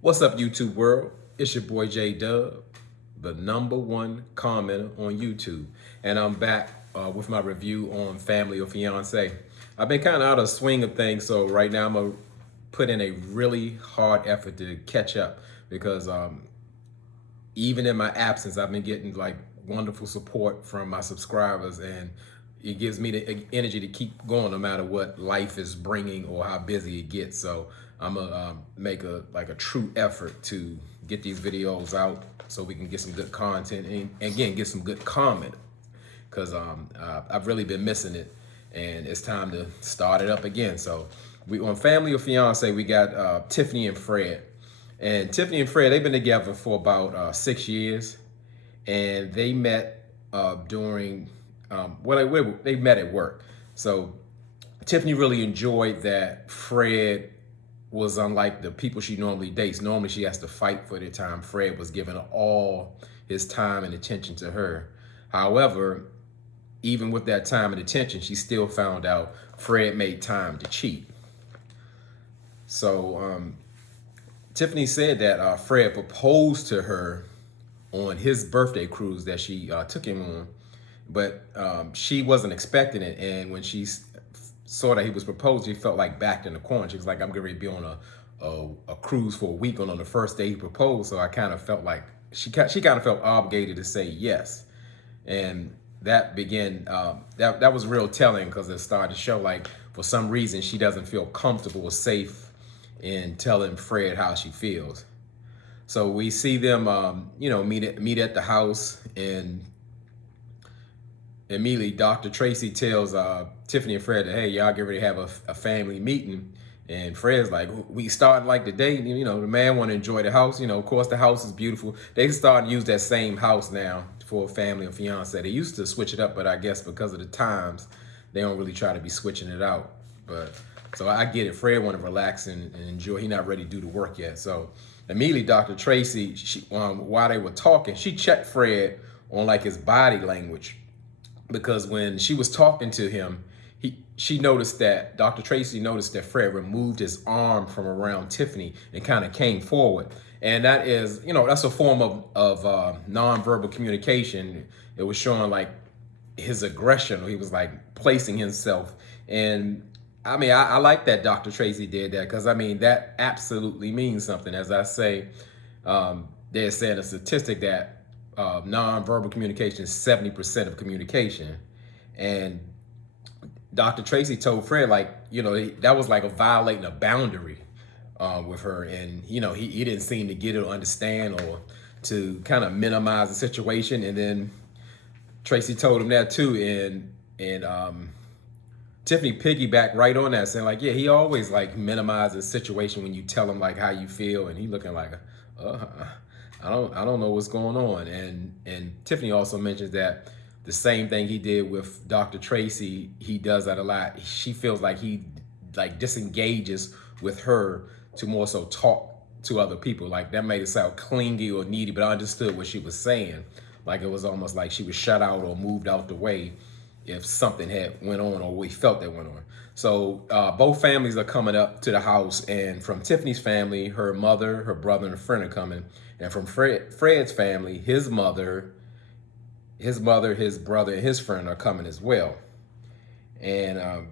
What's up, YouTube world? It's your boy J Dub, the #1 commenter on YouTube, and I'm back with my review on Family or Fiancé. I've been kind of out of swing of things, so right now I'm gonna put in a really hard effort to catch up because even in my absence, I've been getting like wonderful support from my subscribers, and it gives me the energy to keep going no matter what life is bringing or how busy it gets. So I'm gonna make a true effort to get these videos out so we can get some good content and again get some good comment because I've really been missing it, and it's time to start it up again. So we on Family or Fiance, we got Tiffany and Fred. And Tiffany and Fred, they've been together for about 6 years, and they met during they met at work. So Tiffany really enjoyed that Fred was unlike the people she normally dates. Normally she has to fight for their time. Fred was giving all his time and attention to her. However, even with that time and attention, she still found out Fred made time to cheat. So Tiffany said that Fred proposed to her on his birthday cruise that she took him on, but she wasn't expecting it. And when she saw that he was proposed, she felt like backed in the corner. She was like, "I'm going to be on a cruise for a week on the first day he proposed." So I kind of felt like she kind of felt obligated to say yes, and that began that was real telling because it started to show like for some reason she doesn't feel comfortable or safe in telling Fred how she feels. So we see them, meet at the house, and immediately Dr. Tracy tells Tiffany and Fred that, "Hey, y'all get ready to have a family meeting." And Fred's like, "We starting like the date, the man want to enjoy the house. Of course the house is beautiful." They starting to use that same house now for a family or fiance. They used to switch it up, but I guess because of the times, they don't really try to be switching it out. But so I get it. Fred want to relax and enjoy. He not ready to do the work yet. So immediately Dr. Tracy, while they were talking, she checked Fred on like his body language, because when she was talking to him, she noticed that Dr. Tracy noticed that Fred removed his arm from around Tiffany and kind of came forward. And that is, that's a form of nonverbal communication. It was showing like his aggression, or he was like placing himself. And I mean, I like that Dr. Tracy did that, because I mean, that absolutely means something. As I say, they're saying a statistic that nonverbal communication is 70% of communication. And Dr. Tracy told Fred, like, that was like a violating a boundary with her. And, he didn't seem to get it or understand, or to kind of minimize the situation. And then Tracy told him that too. And Tiffany piggybacked right on that, saying like, "Yeah, he always like minimizes the situation when you tell him like how you feel," and he looking like, I don't know what's going on." And Tiffany also mentions that the same thing he did with Dr. Tracy, he does that a lot. She feels like he like disengages with her to more so talk to other people. Like that made it sound clingy or needy, but I understood what she was saying. Like it was almost like she was shut out or moved out the way if something had went on, or we felt that went on. So both families are coming up to the house, and from Tiffany's family, her mother, her brother, and a friend are coming. And from Fred's family, his mother, his brother, and his friend are coming as well. And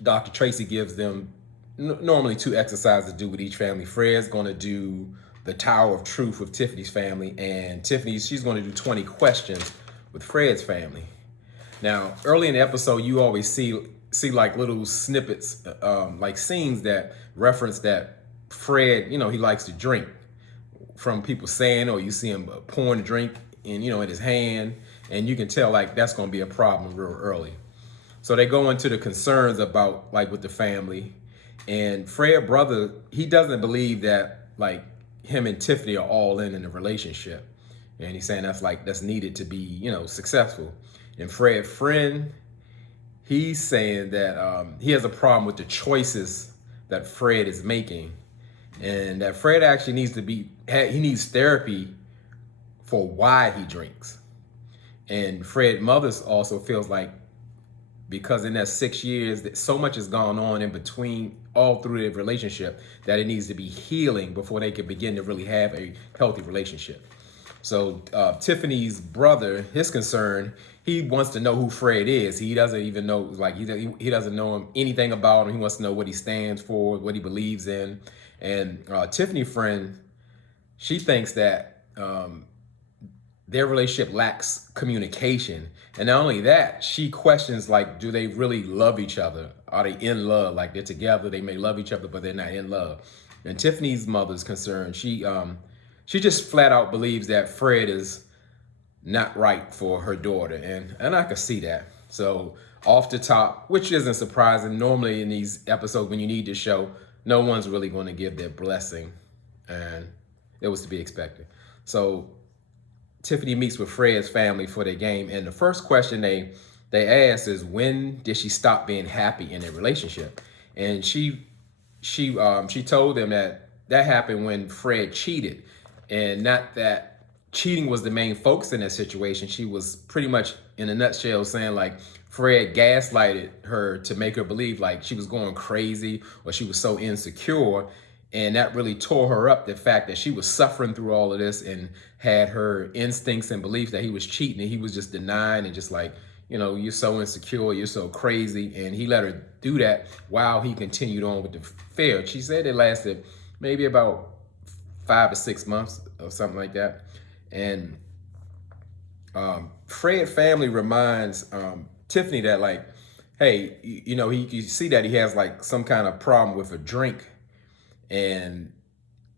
Dr. Tracy gives them normally 2 exercises to do with each family. Fred's going to do the Tower of Truth with Tiffany's family, and she's going to do 20 questions with Fred's family. Now, early in the episode, you always see like little snippets, like scenes that reference that Fred, he likes to drink, from people saying, or you see him pouring a drink in his hand, and you can tell like that's going to be a problem real early. So they go into the concerns about like with the family, and Fred brother, he doesn't believe that like him and Tiffany are all in a relationship, and he's saying that's needed to be successful. And Fred's friend, he's saying that he has a problem with the choices that Fred is making, and that Fred actually he needs therapy for why he drinks. And Fred Mothers also feels like because in that 6 years, so much has gone on in between all through the relationship that it needs to be healing before they can begin to really have a healthy relationship. So Tiffany's brother, his concern, he wants to know who Fred is. He doesn't even know, like he doesn't know him anything about him. He wants to know what he stands for, what he believes in. And Tiffany friend, she thinks that their relationship lacks communication. And not only that, she questions, like, do they really love each other? Are they in love? Like, they're together, they may love each other, but they're not in love. And Tiffany's mother's concerned. She just flat out believes that Fred is not right for her daughter. And I can see that. So off the top, which isn't surprising, normally in these episodes when you need to show, no one's really going to give their blessing. And it was to be expected. So Tiffany meets with Fred's family for their game, and the first question they ask is, when did she stop being happy in their relationship? And she told them that happened when Fred cheated, and not that cheating was the main focus in that situation. She was pretty much, in a nutshell, saying like Fred gaslighted her to make her believe like she was going crazy or she was so insecure. And that really tore her up, the fact that she was suffering through all of this and had her instincts and beliefs that he was cheating, and he was just denying and just like, you're so insecure, you're so crazy. And he let her do that while he continued on with the affair. She said it lasted maybe about 5 or 6 months or something like that. And Fred family reminds Tiffany that, like, hey, you see that he has like some kind of problem with a drink. And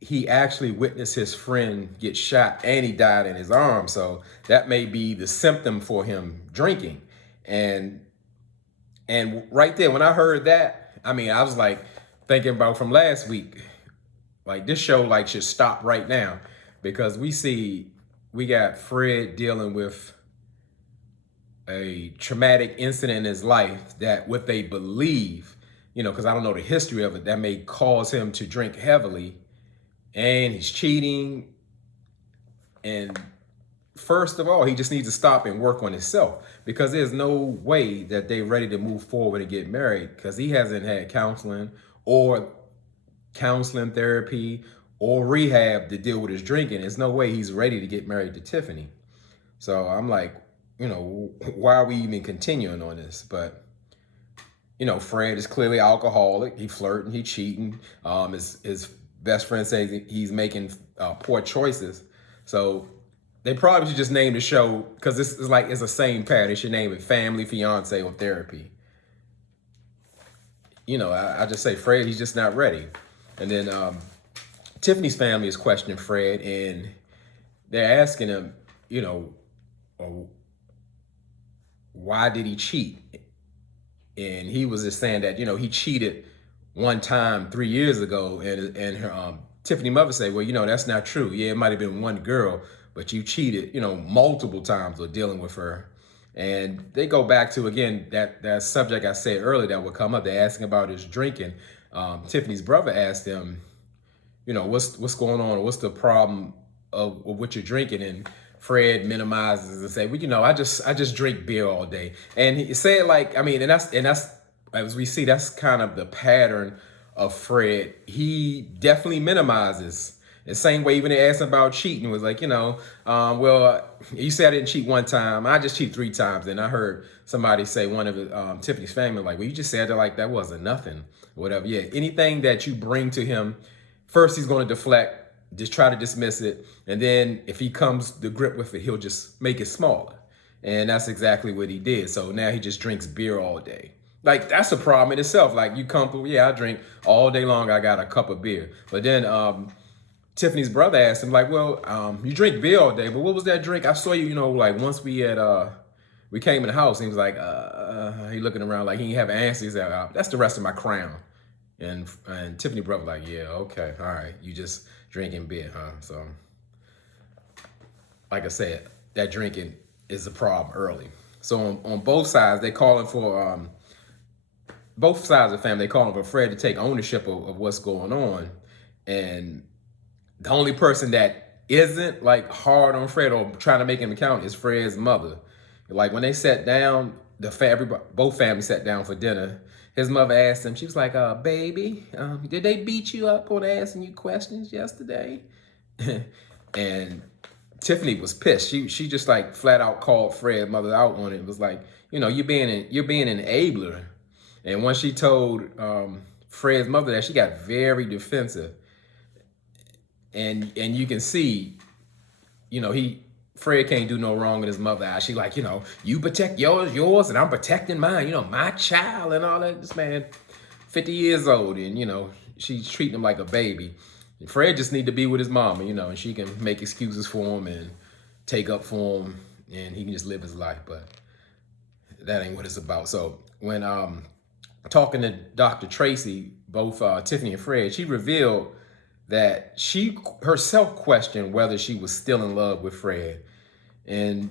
he actually witnessed his friend get shot and he died in his arms. So that may be the symptom for him drinking. And right there, when I heard that, I was like thinking about from last week, like this show like should stop right now, because we got Fred dealing with a traumatic incident in his life that what they believe, because I don't know the history of it, that may cause him to drink heavily, and he's cheating. And first of all, he just needs to stop and work on himself, because there's no way that they're ready to move forward and get married, because he hasn't had counseling therapy or rehab to deal with his drinking. There's no way he's ready to get married to Tiffany. So I'm like, why are we even continuing on this? But Fred is clearly alcoholic. He flirting, he cheating. His best friend says he's making poor choices. So they probably should just name the show, because this is like, it's the same pair. They should name it Family, Fiancé, or Therapy. I just say Fred, he's just not ready. And then Tiffany's family is questioning Fred, and they're asking him, why did he cheat? And he was just saying that, he cheated one time 3 years ago. And her Tiffany mother said, well, that's not true. Yeah, it might have been one girl, but you cheated, multiple times, or dealing with her. And they go back to, again, that subject I said earlier that would come up. They're asking about his drinking. Tiffany's brother asked him, what's going on? What's the problem of what you're drinking? And Fred minimizes and say, well, I just drink beer all day. And he said, like, and that's as we see, that's kind of the pattern of Fred. He definitely minimizes. The same way, even they asked him about cheating, was like, well, you said I didn't cheat one time. I just cheat 3 times. And I heard somebody say, one of Tiffany's family, like, well, you just said that like that wasn't nothing, or whatever. Yeah, anything that you bring to him, first he's going to deflect, just try to dismiss it. And then if he comes to grip with it, he'll just make it smaller. And that's exactly what he did. So now he just drinks beer all day. Like, that's a problem in itself. Like, you come through, yeah, I drink all day long. I got a cup of beer. But then Tiffany's brother asked him, like, well, you drink beer all day, but what was that drink? I saw you, like once we came in the house, and he was like, he looking around like he didn't have answers. That's the rest of my crown. And Tiffany brother like, yeah, okay, all right, you just drinking beer, huh? So, like I said, that drinking is a problem early. So on both sides, they calling for both sides of the family. They calling for Fred to take ownership of what's going on, and the only person that isn't like hard on Fred or trying to make him account is Fred's mother. Like when they sat down, both families sat down for dinner. His mother asked him, she was like, baby, did they beat you up on asking you questions yesterday? And Tiffany was pissed. She just like flat out called Fred's mother out on it. It was like, you're being an enabler. And when she told Fred's mother that, she got very defensive. And you can see, Fred can't do no wrong in his mother eyes. She like, you protect yours, and I'm protecting mine. My child and all that. This man, 50 years old, and she's treating him like a baby. And Fred just need to be with his mama, and she can make excuses for him and take up for him, and he can just live his life. But that ain't what it's about. So when talking to Dr. Tracy, both Tiffany and Fred, she revealed that she herself questioned whether she was still in love with Fred. And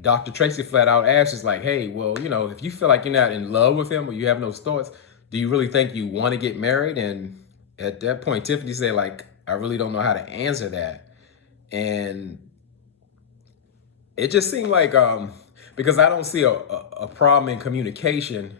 Dr. Tracy flat out asked, is like, hey, well, if you feel like you're not in love with him or you have no thoughts, do you really think you want to get married? And at that point, Tiffany said, like, I really don't know how to answer that. And it just seemed like, because I don't see a problem in communication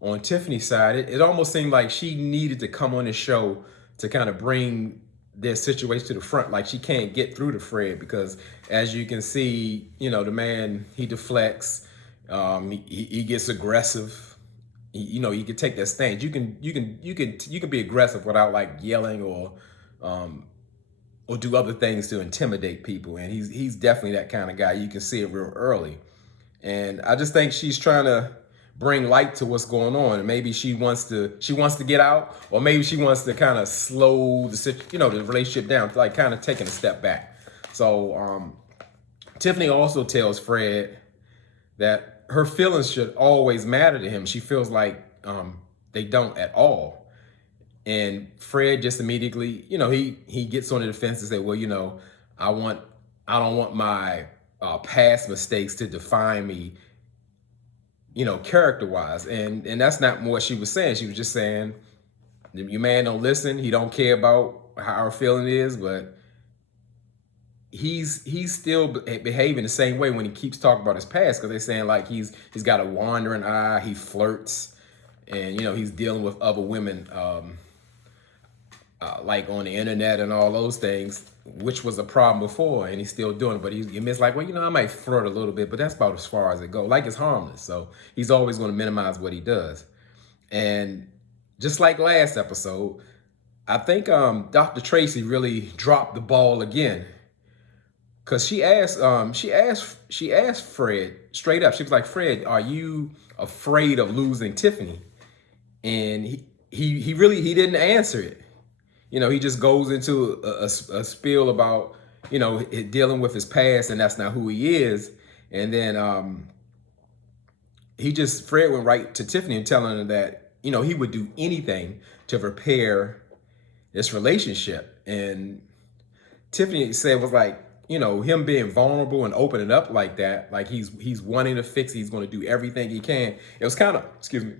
on Tiffany's side, it almost seemed like she needed to come on the show to kind of bring their situation to the front. Like, she can't get through to Fred because, as you can see, the man, he deflects, he gets aggressive. You can take that stance. You can be aggressive without like yelling or do other things to intimidate people. And he's definitely that kind of guy. You can see it real early. And I just think she's trying to bring light to what's going on. And maybe she wants to get out, or maybe she wants to kind of slow the relationship down, like kind of taking a step back. So Tiffany also tells Fred that her feelings should always matter to him. She feels like they don't at all. And Fred just immediately, he gets on the defense and say, well, I don't want my past mistakes to define me, character-wise. And that's not what she was saying. She was just saying, your man don't listen. He don't care about how her feeling is, but he's still behaving the same way when he keeps talking about his past, because they're saying like he's got a wandering eye, he flirts, and he's dealing with other women like on the internet and all those things, which was a problem before, and he's still doing it. But he admits like, well, I might flirt a little bit, but that's about as far as it goes. Like, it's harmless. So he's always going to minimize what he does. And just like last episode, I think Dr. Tracy really dropped the ball again, because she asked Fred straight up. She was like, Fred, are you afraid of losing Tiffany? And he really didn't answer it. He just goes into a spiel about, dealing with his past, and that's not who he is. And then Fred went right to Tiffany and telling her that, he would do anything to repair this relationship. And Tiffany said was like, him being vulnerable and opening up like that, like he's wanting to fix, he's going to do everything he can. It was kind of,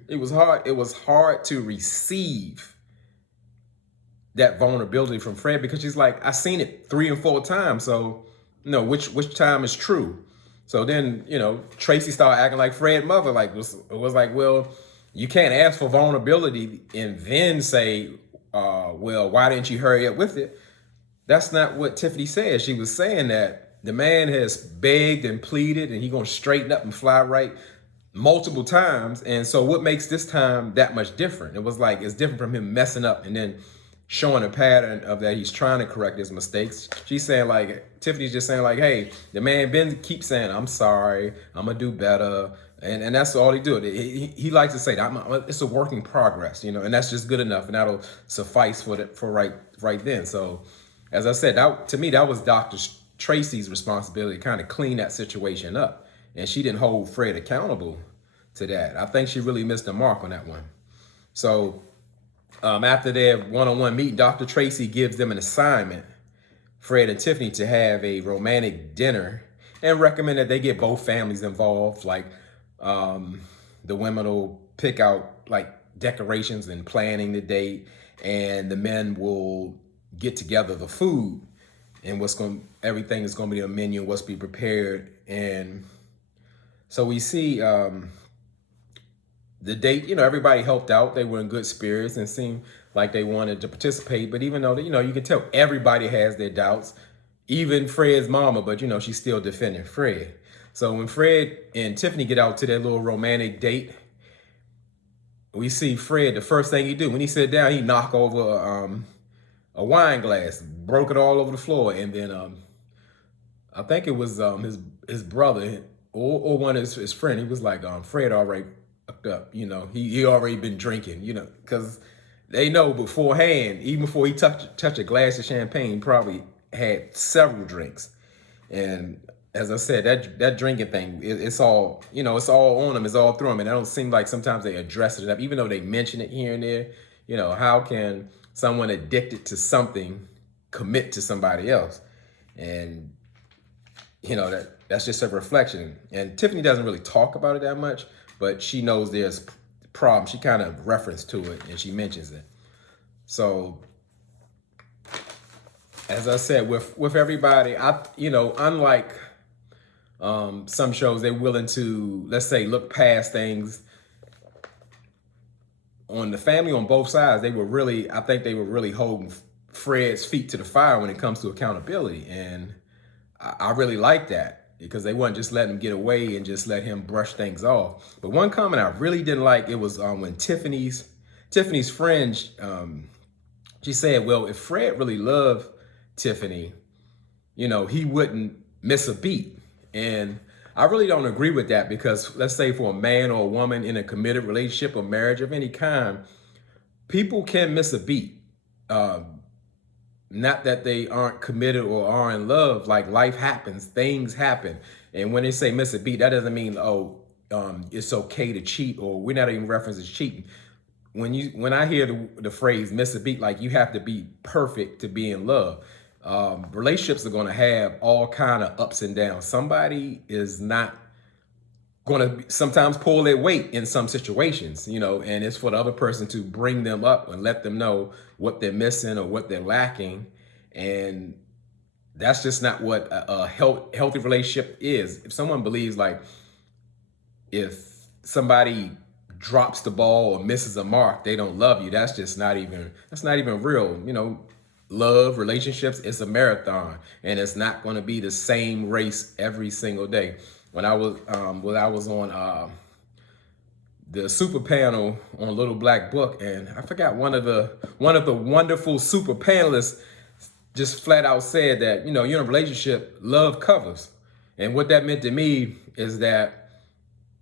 it was hard to receive that vulnerability from Fred, because she's like, I seen it 3 and 4 times. So, which time is true? So then, Tracy started acting like Fred's mother, like it was like, well, you can't ask for vulnerability and then say, well, why didn't you hurry up with it? That's not what Tiffany said. She was saying that the man has begged and pleaded, and he's going to straighten up and fly right multiple times. And so what makes this time that much different? It was like, it's different from him messing up and then showing a pattern of that he's trying to correct his mistakes. She's saying like, Tiffany's just saying like, hey, the man keeps saying, I'm sorry, I'm gonna do better. And that's all he do. He likes to say that it's a work in progress, and that's just good enough, and that'll suffice for right then. So as I said, to me, that was Dr. Tracy's responsibility to kind of clean that situation up. And she didn't hold Fred accountable to that. I think she really missed the mark on that one. So after their one-on-one meeting, Dr. Tracy gives them an assignment, Fred and Tiffany, to have a romantic dinner, and recommend that they get both families involved. Like the women will pick out like decorations and planning the date, and the men will get together the food and everything is going to be on the menu and what's be prepared. And so we see the date, everybody helped out. They were in good spirits and seemed like they wanted to participate. But even though, you can tell everybody has their doubts, even Fred's mama, but, she's still defending Fred. So when Fred and Tiffany get out to their little romantic date, we see Fred, the first thing he do, when he sit down, he knock over a wine glass, broke it all over the floor. And then I think it was his brother or one of his friend. He was like, Fred already fucked up, he already been drinking, because they know beforehand, even before he touched a glass of champagne, he probably had several drinks. And as I said, that drinking thing, it's all, it's all on them, it's all through them. And it don't seem like sometimes they address it enough, even though they mention it here and there. How can someone addicted to something commit to somebody else? And, that's just a reflection. And Tiffany doesn't really talk about it that much, but she knows there's problems. She kind of referenced to it and she mentions it. So, as I said, with everybody, unlike some shows, they're willing to, let's say, look past things. On the family on both sides, I think they were really holding Fred's feet to the fire when it comes to accountability. And I really like that, because they weren't just letting him get away and just let him brush things off. But one comment I really didn't like, it was when Tiffany's friend, she said, well, if Fred really loved Tiffany, he wouldn't miss a beat. And I really don't agree with that, because let's say for a man or a woman in a committed relationship or marriage of any kind, people can miss a beat. Not that they aren't committed or are in love. Like, life happens, things happen. And when they say miss a beat, that doesn't mean, it's okay to cheat, or we're not even referencing cheating. When I hear the phrase miss a beat, like, you have to be perfect to be in love. Relationships are going to have all kind of ups and downs. Somebody is not going to sometimes pull their weight in some situations, and it's for the other person to bring them up and let them know what they're missing or what they're lacking. And that's just not what a healthy relationship is. If someone believes, like, if somebody drops the ball or misses a mark, they don't love you, that's not even real. Love, relationships, it's a marathon, and it's not going to be the same race every single day. When I was on the super panel on Little Black Book, and I forgot one of the wonderful super panelists just flat out said that, you're in a relationship, love covers. And what that meant to me is that,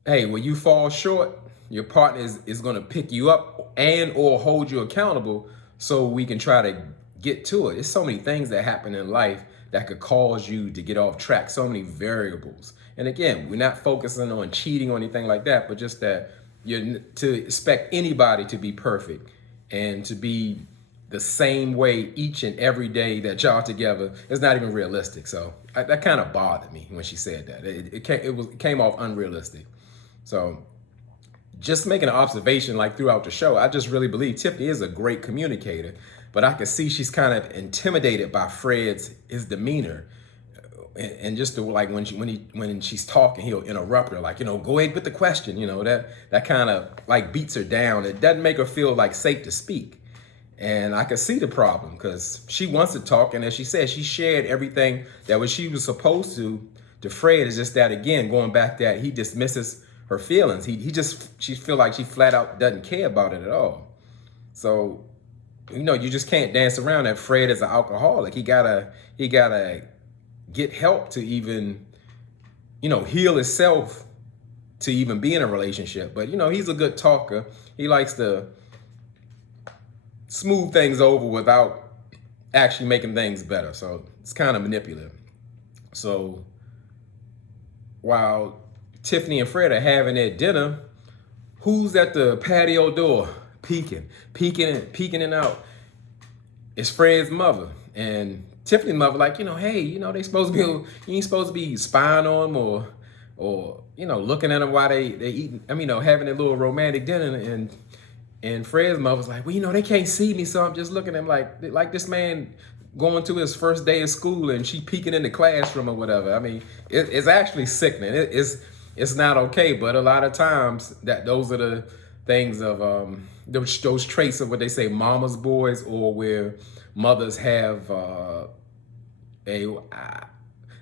hey, when you fall short, your partner is going to pick you up and or hold you accountable, so we can try to get to it. There's so many things that happen in life that could cause you to get off track, so many variables. And again, we're not focusing on cheating or anything like that, but just that to expect anybody to be perfect and to be the same way each and every day that y'all together is not even realistic. So that kind of bothered me when she said that. It came off unrealistic. So just making an observation, like, throughout the show, I just really believe Tiffany is a great communicator, but I can see she's kind of intimidated by his demeanor. And just like when she's talking, he'll interrupt her, like, go ahead with the question, that kind of like beats her down. It doesn't make her feel like safe to speak. And I can see the problem, because she wants to talk. And as she said, she shared everything that what she was supposed to Fred. Is just that, again, going back, that he dismisses her feelings. She feel like she flat out doesn't care about it at all. So, you just can't dance around that Fred is an alcoholic. He gotta get help to even, heal himself to even be in a relationship. But, he's a good talker. He likes to smooth things over without actually making things better. So it's kind of manipulative. So while Tiffany and Fred are having their dinner, who's at the patio door peeking and out? It's Fred's mother. And Tiffany's mother, like, hey, they supposed to be, you ain't supposed to be spying on them or looking at them while they eating, having a little romantic dinner. And Fred's mother's like, well, they can't see me, so I'm just looking at him like this man going to his first day of school and she peeking in the classroom or whatever. It's actually sickening. It's not okay, but a lot of times those are things of those traits of what they say mama's boys, or where mothers have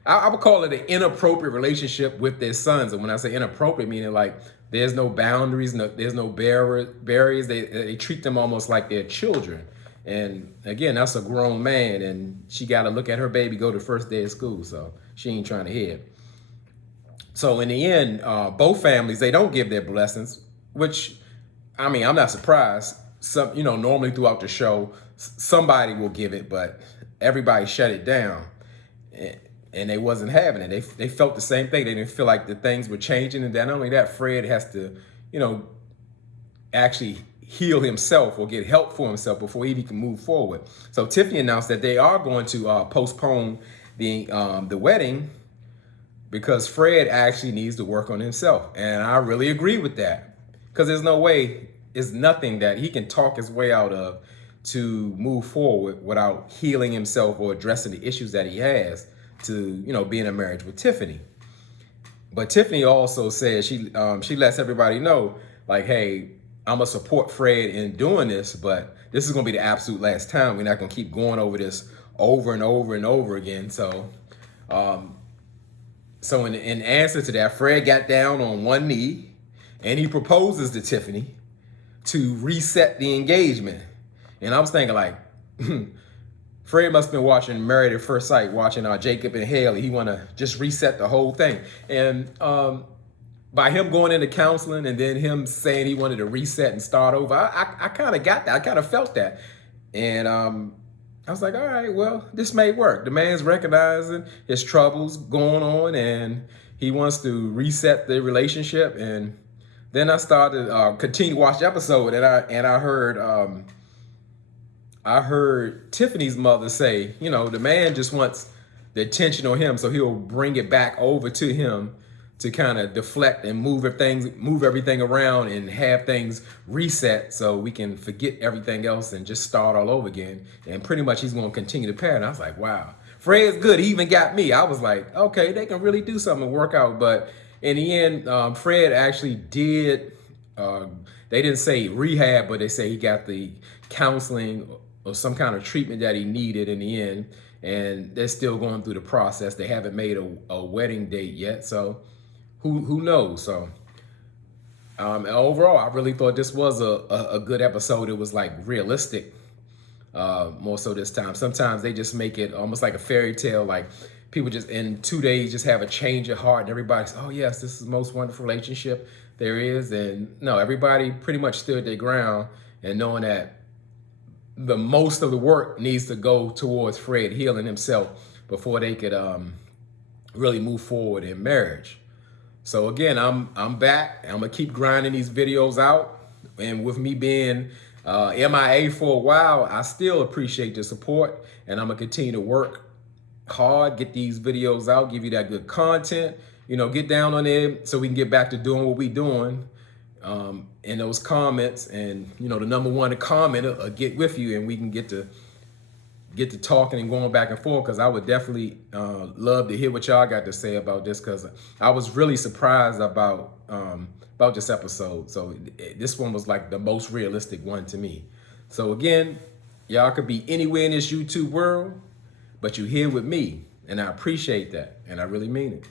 I would call it an inappropriate relationship with their sons. And when I say inappropriate, meaning like there's no boundaries, there's no barriers. They treat them almost like they're children. And again, that's a grown man, and she got to look at her baby go to first day of school, so she ain't trying to hear it. So in the end, both families, they don't give their blessings, which, I mean, I'm not surprised. Some, normally throughout the show, somebody will give it, but everybody shut it down. And they wasn't having it. They felt the same thing. They didn't feel like the things were changing. And then not only that, Fred has to, actually heal himself or get help for himself before he can move forward. So Tiffany announced that they are going to postpone the wedding because Fred actually needs to work on himself. And I really agree with that, because there's no way, it's nothing that he can talk his way out of to move forward without healing himself or addressing the issues that he has to, be in a marriage with Tiffany. But Tiffany also says she lets everybody know, like, hey, I'm gonna support Fred in doing this, but this is gonna be the absolute last time. We're not gonna keep going over this over and over and over again. So, in answer to that, Fred got down on one knee and he proposes to Tiffany to reset the engagement. And I was thinking, like, Fred must have been watching Married at First Sight, watching Jacob and Haley. He want to just reset the whole thing. And by him going into counseling and then him saying he wanted to reset and start over, I kind of got that. I kind of felt that. And I was like, all right, well, this may work. The man's recognizing his troubles going on and he wants to reset the relationship. And then I started continue to watch the episode, and I heard Tiffany's mother say, the man just wants the attention on him, so he'll bring it back over to him to kind of deflect and move everything around and have things reset so we can forget everything else and just start all over again. And pretty much he's going to continue the pattern. I was like, wow, Fred's good. He even got me. I was like, okay, they can really do something and work out. But in the end, Fred actually did, they didn't say rehab, but they say he got the counseling or some kind of treatment that he needed in the end. And they're still going through the process. They haven't made a wedding date yet. So who knows? So overall, I really thought this was a good episode. It was like realistic, more so this time. Sometimes they just make it almost like a fairy tale. Like people just in 2 days just have a change of heart and everybody's, oh yes, this is the most wonderful relationship there is. And no, everybody pretty much stood their ground and knowing that the most of the work needs to go towards Fred healing himself before they could really move forward in marriage. So again, I'm back. I'm gonna keep grinding these videos out, and with me being MIA for a while, I still appreciate the support, and I'm gonna continue to work hard, get these videos out, give you that good content. Get down on there so we can get back to doing what we doing. In those comments, and the number one to comment will get with you, and we can get to talking and going back and forth, because I would definitely love to hear what y'all got to say about this, because I was really surprised about this episode. So this one was like the most realistic one to me. So again, y'all could be anywhere in this YouTube world, but you're here with me, and I appreciate that, and I really mean it.